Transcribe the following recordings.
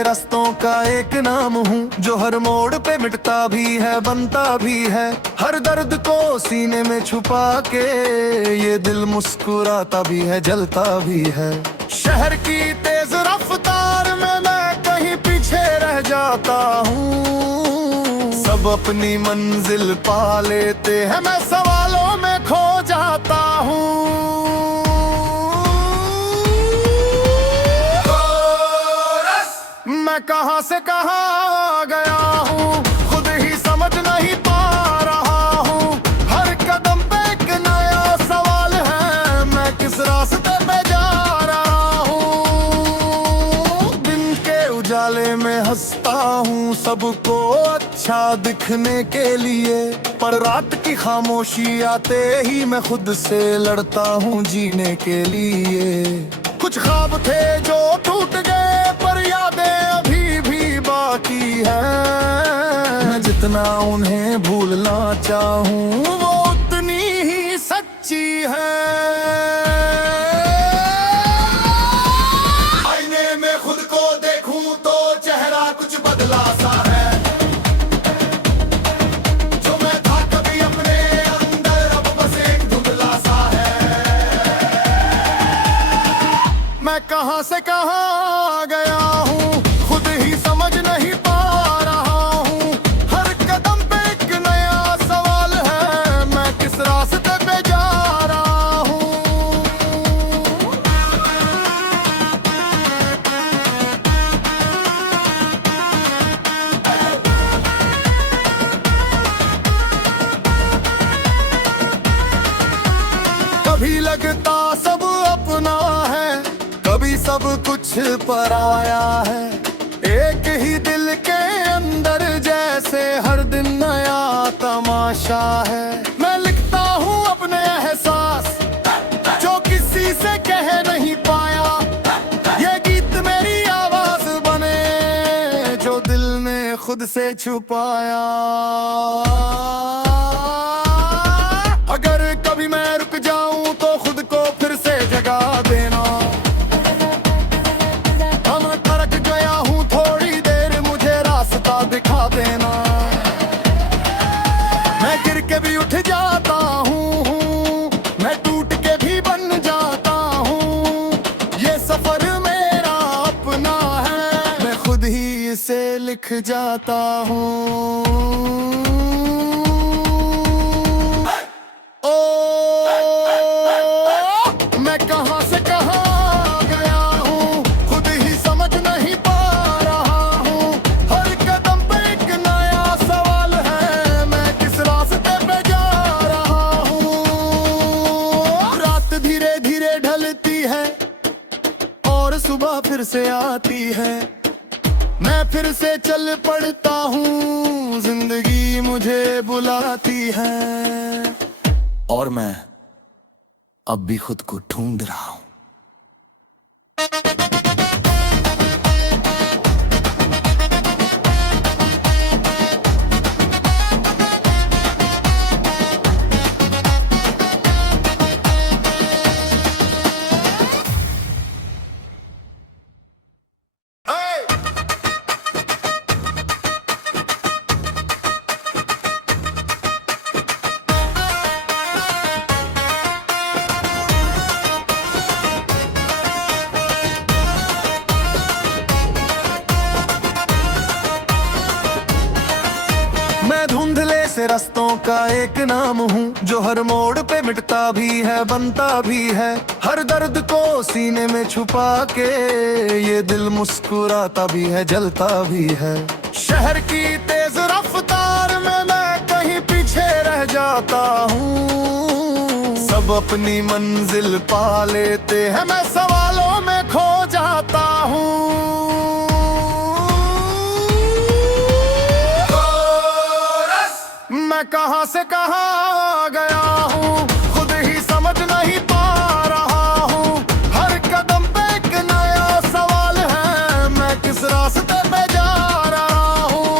से रास्तों का एक नाम हूँ, जो हर मोड़ पे मिटता भी है बनता भी है। हर दर्द को सीने में छुपा के ये दिल मुस्कुराता भी है जलता भी है। शहर की तेज रफ्तार में मैं कहीं पीछे रह जाता हूँ, सब अपनी मंजिल पा लेते हैं, मैं सवालों में खो जाता हूँ। मैं कहां से कहां आ गया हूँ, खुद ही समझ नहीं पा रहा हूँ। हर कदम पे एक नया सवाल है, मैं किस रास्ते पे जा रहा हूँ। दिन के उजाले में हंसता हूँ सबको अच्छा दिखने के लिए, पर रात की खामोशी आते ही मैं खुद से लड़ता हूँ जीने के लिए। कुछ ख्वाब थे जो टूट गए, पर यादें अभी भी बाकी हैं। मैं जितना उन्हें भूलना चाहूँ वो उतनी ही सच्ची है। आईने में खुद को देखूं तो चेहरा कुछ बदला सा है, जो मैं था कभी अपने अंदर अब बस एक धुंधला सा है। मैं कहां से कहां आ गया हूँ, खुद ही समझ नहीं पा रहा हूँ। हर कदम पे एक नया सवाल है, मैं किस रास्ते पे जा रहा हूँ। कभी लगता सब अपना है, कभी सब कुछ पराया है। एक ही दिल के अंदर जैसे हर दिन नया तमाशा है। मैं लिखता हूँ अपने एहसास जो किसी से कह नहीं पाया, ये गीत मेरी आवाज बने जो दिल ने खुद से छुपाया। अगर कभी मैं रुक जाऊं तो खुद को फिर से जगा देना। मैं थक गया हूँ थोड़ी देर, मुझे रास्ता दिखा देना। मैं गिर के भी उठ जाता हूँ, मैं टूट के भी बन जाता हूँ। ये सफर मेरा अपना है, मैं खुद ही इसे लिख जाता हूँ। मैं कहां से कहां आ गया हूँ, खुद ही समझ नहीं पा रहा हूँ। हर कदम पे एक नया सवाल है, मैं किस रास्ते पे जा रहा हूँ। रात धीरे धीरे ढलती है और सुबह फिर से आती है। मैं फिर से चल पड़ता हूँ, जिंदगी मुझे बुलाती है, और मैं अब भी खुद को ढूंढ रहा हूँ। मैं धुंधले से रास्तों का एक नाम हूँ, जो हर मोड़ पे मिटता भी है बनता भी है। हर दर्द को सीने में छुपा के ये दिल मुस्कुराता भी है जलता भी है। शहर की तेज रफ्तार में मैं कहीं पीछे रह जाता हूँ, सब अपनी मंजिल पा लेते हैं, मैं सवालों में खो जाता हूँ। मैं कहां से कहां आ गया हूँ, खुद ही समझ नहीं पा रहा हूँ। हर कदम पे एक नया सवाल है, मैं किस रास्ते पे जा रहा हूँ।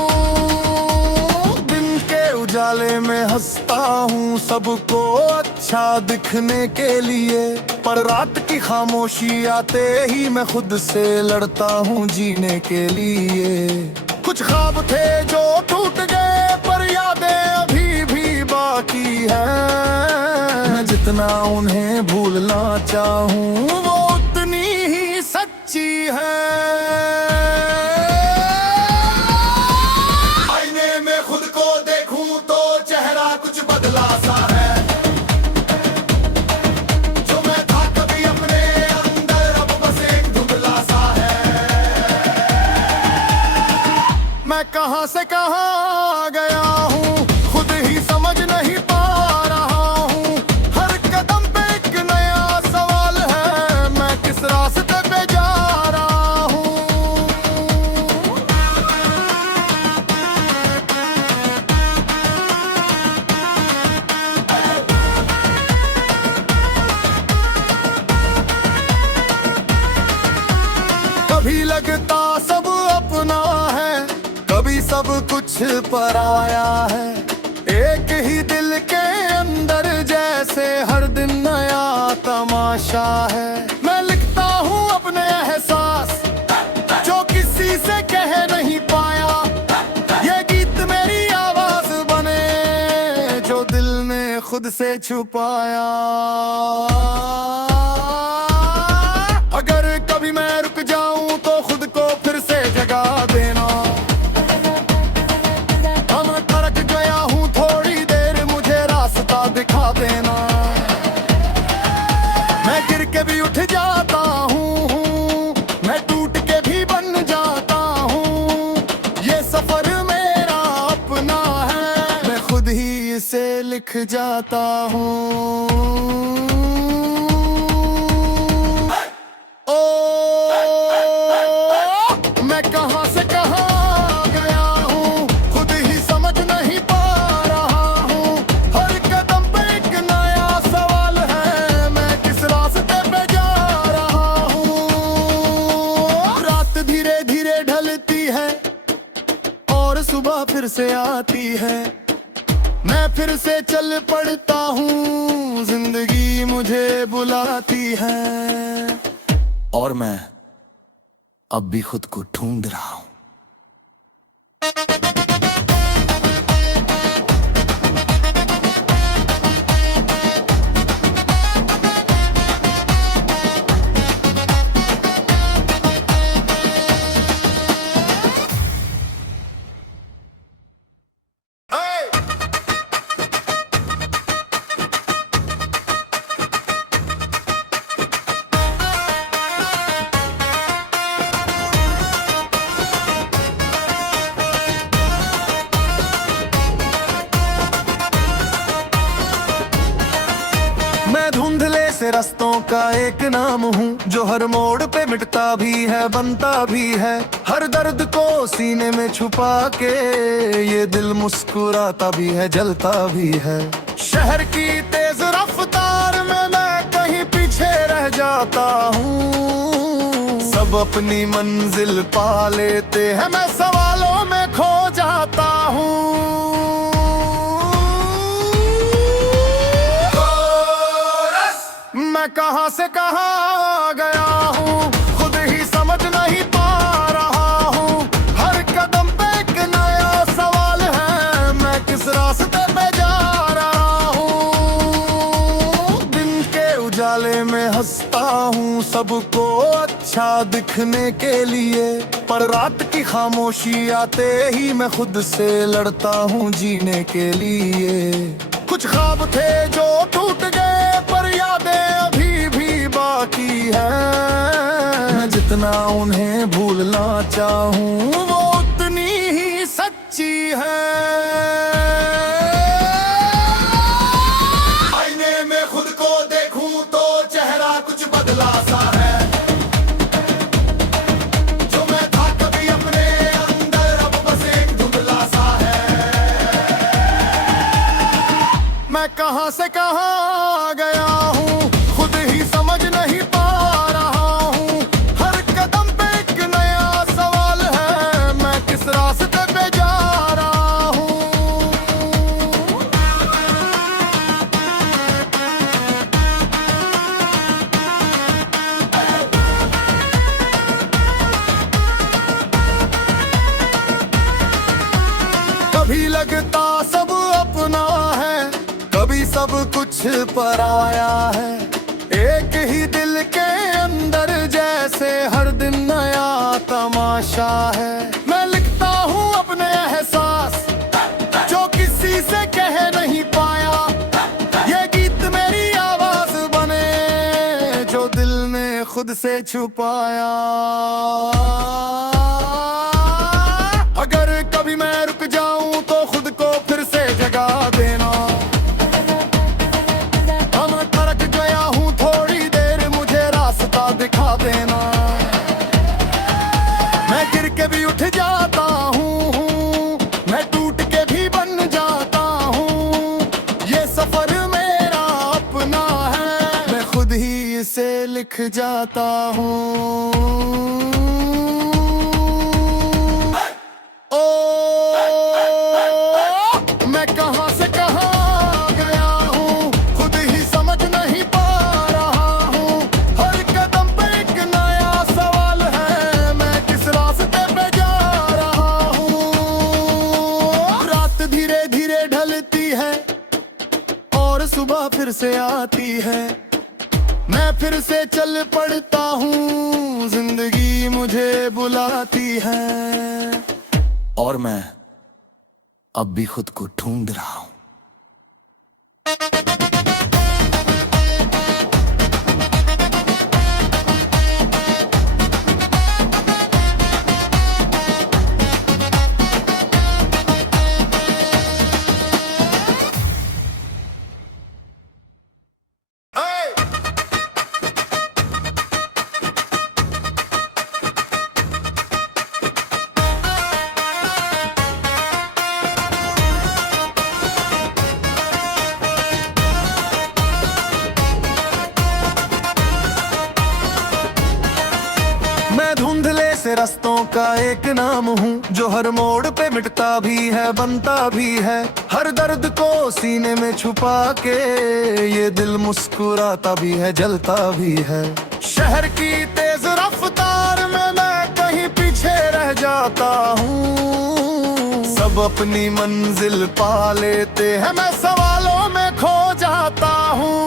दिन के उजाले में हंसता हूँ सबको अच्छा अच्छा दिखने के लिए, पर रात की खामोशी आते ही मैं खुद से लड़ता हूँ जीने के लिए। कुछ ख्वाब थे जो टूट गए, पर यादें अभी भी बाकी है। मैं जितना उन्हें भूलना चाहूँ वो उतनी ही सच्ची है। आईने में खुद को देखूं तो चेहरा कुछ बदला सा है। जो मैं था कभी अपने अंदर अब बस एक धुंधला सा है। मैं कहां से कहां गया हूं खुद ही समझ नहीं पा रहा हूं। हर कदम पे एक नया सवाल है, मैं किस रास्ते पे जा रहा हूं। कभी लगता सब अपना है, कभी सब कुछ पराया है। एक ही दिल के अंदर जैसे हर दिन नया तमाशा है। मैं लिखता हूँ अपने एहसास जो किसी से कह नहीं पाया। ये गीत मेरी आवाज बने जो दिल ने खुद से छुपाया। अगर कभी मैं रुक जाऊं तो खुद को फिर से जगा देना। मैं थक गया हूं थोड़ी देर, मुझे रास्ता दिखा देना। मैं गिर के भी उठ जाता हूँ, मैं टूट के भी बन जाता हूँ। ये सफर मेरा अपना है, मैं खुद ही इसे लिख जाता हूँ। मैं कहां से कहां गया हूं खुद ही समझ नहीं पा रहा हूं। हर कदम पे एक नया सवाल है, मैं किस रास्ते पे जा रहा हूं। रात धीरे धीरे ढलती है और सुबह फिर से आती है। मैं फिर से चल पड़ता हूँ, जिंदगी मुझे बुलाती है। और मैं अब भी खुद को ढूंढ रहा हूं। मैं धुंधले से रास्तों का एक नाम हूँ, जो हर मोड़ पे मिटता भी है बनता भी है। हर दर्द को सीने में छुपा के ये दिल मुस्कुराता भी है जलता भी है। शहर की तेज रफ्तार में मैं कहीं पीछे रह जाता हूँ। सब अपनी मंजिल पा लेते हैं, मैं सवालों में खो जाता हूँ। मैं कहां से कहां गया हूँ खुद ही समझ नहीं पा रहा हूँ। हर कदम पे एक नया सवाल है, मैं किस रास्ते पे जा रहा हूँ। दिन के उजाले में हंसता हूँ सबको अच्छा दिखने के लिए, पर रात की खामोशी आते ही मैं खुद से लड़ता हूँ जीने के लिए। कुछ ख्वाब थे जो टूट गए, पर यादें अभी भी बाकी है। मैं जितना उन्हें भूलना चाहूँ वो उतनी ही सच्ची है। आईने में खुद को देखूं तो चेहरा कुछ बदला सा है। जो मैं था कभी अपने अंदर अब बस एक धुंधला सा है। मैं कहां से कहां गया हूँ खुद ही समझ नहीं पा रहा हूँ। हर कदम पे एक नया सवाल है, मैं किस रास्ते पे जा रहा हूँ। पराया है। एक ही दिल के अंदर जैसे हर दिन नया तमाशा है। मैं लिखता हूँ अपने एहसास जो किसी से कह नहीं पाया। ये गीत मेरी आवाज बने जो दिल ने खुद से छुपाया। अगर कभी मैं रुक जाऊं तो खुद को फिर से जगा देना। मैं थक गया हूं थोड़ी देर मुझे रास्ता दिखा देना। मैं गिर के भी उठ जाता हूँ, मैं टूट के भी बन जाता हूँ। ये सफर मेरा अपना है, मैं खुद ही इसे लिख जाता हूँ। मैं कहां से कहां गया हूं खुद ही समझ नहीं पा रहा हूं। हर कदम पे एक नया सवाल है, मैं किस रास्ते पे जा रहा हूं। रात धीरे धीरे ढलती है और सुबह फिर से आती है। मैं फिर से चल पड़ता हूँ, जिंदगी मुझे बुलाती है। और मैं अब भी खुद को ढूंढ रहा हूं। मैं धुंधले से रास्तों का एक नाम हूँ जो हर मोड़ पे मिटता भी है बनता भी है। हर दर्द को सीने में छुपा के ये दिल मुस्कुराता भी है जलता भी है। शहर की तेज रफ्तार में मैं कहीं पीछे रह जाता हूँ। सब अपनी मंजिल पा लेते हैं, मैं सवालों में खो जाता हूँ।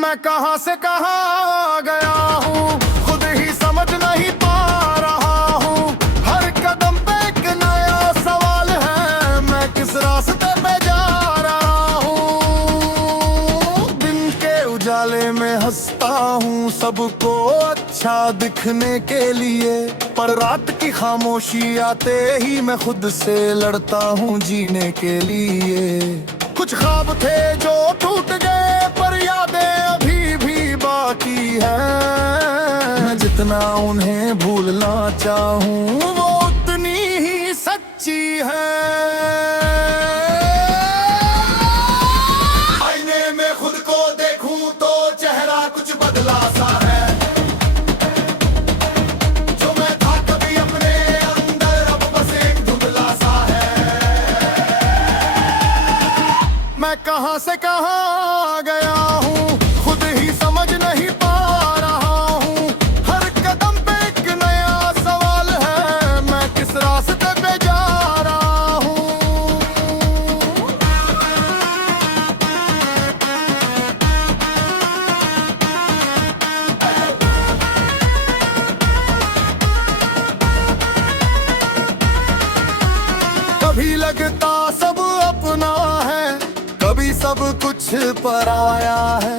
मैं कहां से कहां गया हूं खुद ही समझ नहीं पा रहा हूं। हर कदम पे एक नया सवाल है, मैं किस रास्ते पे जा रहा हूं। दिन के उजाले में हंसता हूं सबको अच्छा दिखने के लिए, पर रात की खामोशी आते ही मैं खुद से लड़ता हूं जीने के लिए। कुछ ख्वाब थे जो टूट गए पर यादें अभी भी बाकी है। मैं जितना उन्हें भूलना चाहूं वो उतनी ही सच्ची है। आईने में खुद को देखूं तो चेहरा कुछ बदला सा है। जो मैं था कभी अपने अंदर अब बस एक धुंधला सा है। मैं कहां से कहां गया हूं खुद ही समझ नहीं पा रहा हूं। हर कदम पे एक नया सवाल है, मैं किस रास्ते पे जा रहा हूं। कभी लगता सब अपना है, कभी सब कुछ पराया है।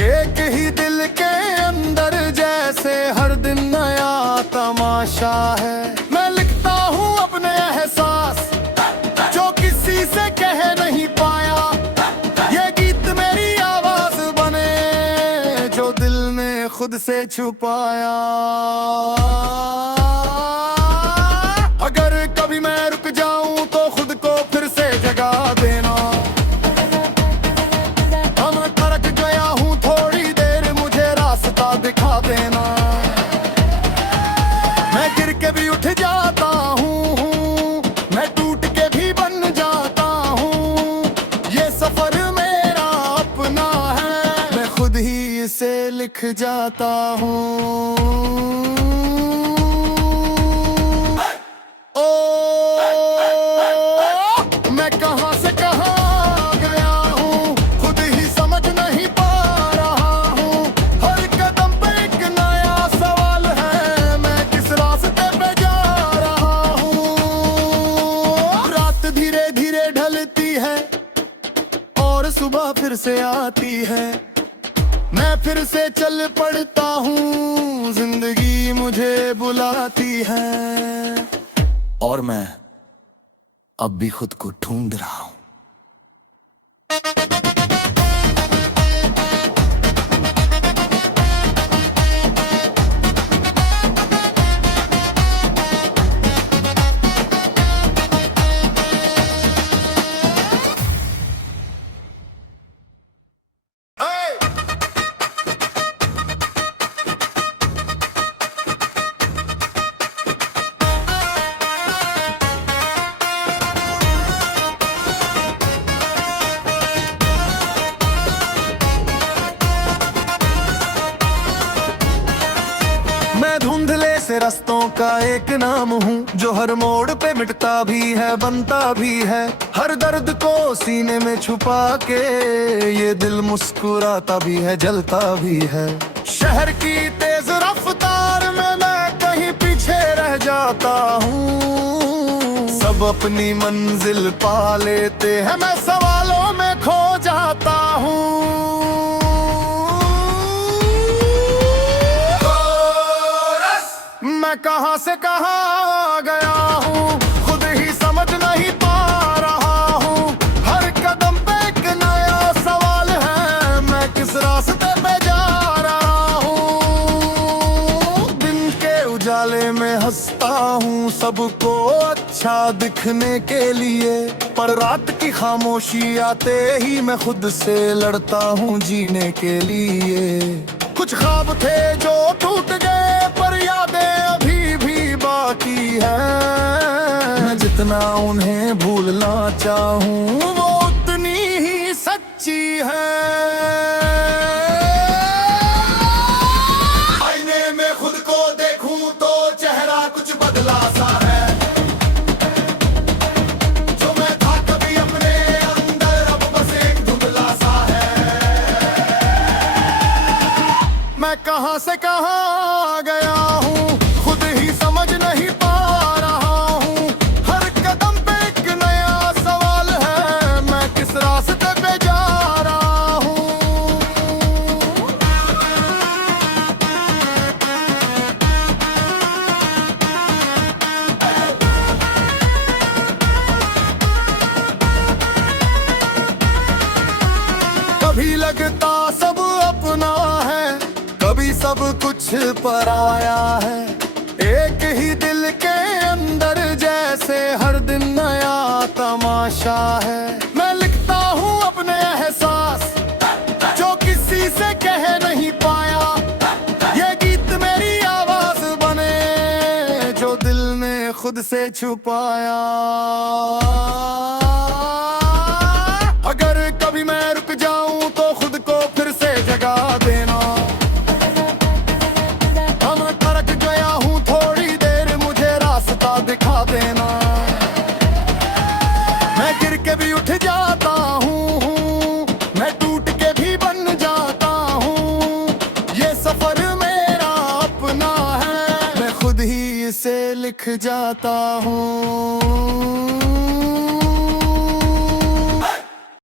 एक ही दिल के अंदर जैसे हर दिन नया तमाशा है। मैं लिखता हूँ अपने एहसास जो किसी से कह नहीं पाया। ये गीत मेरी आवाज बने जो दिल ने खुद से छुपाया। अगर कभी मैं रुक जाऊं तो खुद को फिर से जगा देना। मैं थक गया हूं थोड़ी देर मुझे रास्ता दिखा देना। मैं गिर के भी उठ जाता हूँ, मैं टूट के भी बन जाता हूँ। ये सफर मेरा अपना है, मैं खुद ही इसे लिख जाता हूँ। ओ सुबह फिर से आती है, मैं फिर से चल पड़ता हूँ, जिंदगी मुझे बुलाती है और मैं अब भी खुद को ढूंढ रहा हूँ। मैं धुंधले से रास्तों का एक नाम हूँ, जो हर मोड़ पे मिटता भी है, बनता भी है। हर दर्द को सीने में छुपा के ये दिल मुस्कुराता भी है, जलता भी है। शहर की तेज रफ्तार में मैं कहीं पीछे रह जाता हूँ, सब अपनी मंजिल पा लेते हैं, मैं सवालों में खो जाता हूँ। मैं कहां से कहां गया हूँ, खुद ही समझ नहीं पा रहा हूँ। हर कदम पे एक नया सवाल है, मैं किस रास्ते पे जा रहा हूँ। दिन के उजाले में हंसता हूँ, सबको अच्छा दिखने के लिए, पर रात की खामोशी आते ही मैं खुद से लड़ता हूँ जीने के लिए। कुछ ख्वाब थे जो टूट गए, पर यादें अभी भी बाकी है। मैं जितना उन्हें भूलना चाहूँ, वो उतनी ही सच्ची है। आईने में खुद को देखूं तो चेहरा कुछ बदला सा है, जो मैं था कभी अपने अंदर अब बस एक धुंधला सा है। मैं कहां से कहां गया हूँ, खुद ही समझ नहीं पा रहा हूँ। हर कदम पे एक नया सवाल है, मैं किस रास्ते पे जा रहा हूँ। कभी लगता सब अपना है, कभी सब कुछ पराया है। एक ही दिल के अंदर जैसे हर दिन नया तमाशा है। मैं लिखता हूँ अपने एहसास, जो किसी से कह नहीं पाया। ये गीत मेरी आवाज बने, जो दिल ने खुद से छुपाया। अगर कभी मैं रुक जाऊं तो खुद को फिर से जगा देना। मैं थक गया हूँ, थोड़ी देर मुझे रास्ता दिखा देना। मैं गिर के भी उठ जाता हूँ, मैं टूट के भी बन जाता हूँ। ये सफर मेरा अपना है, मैं खुद ही इसे लिख जाता हूँ।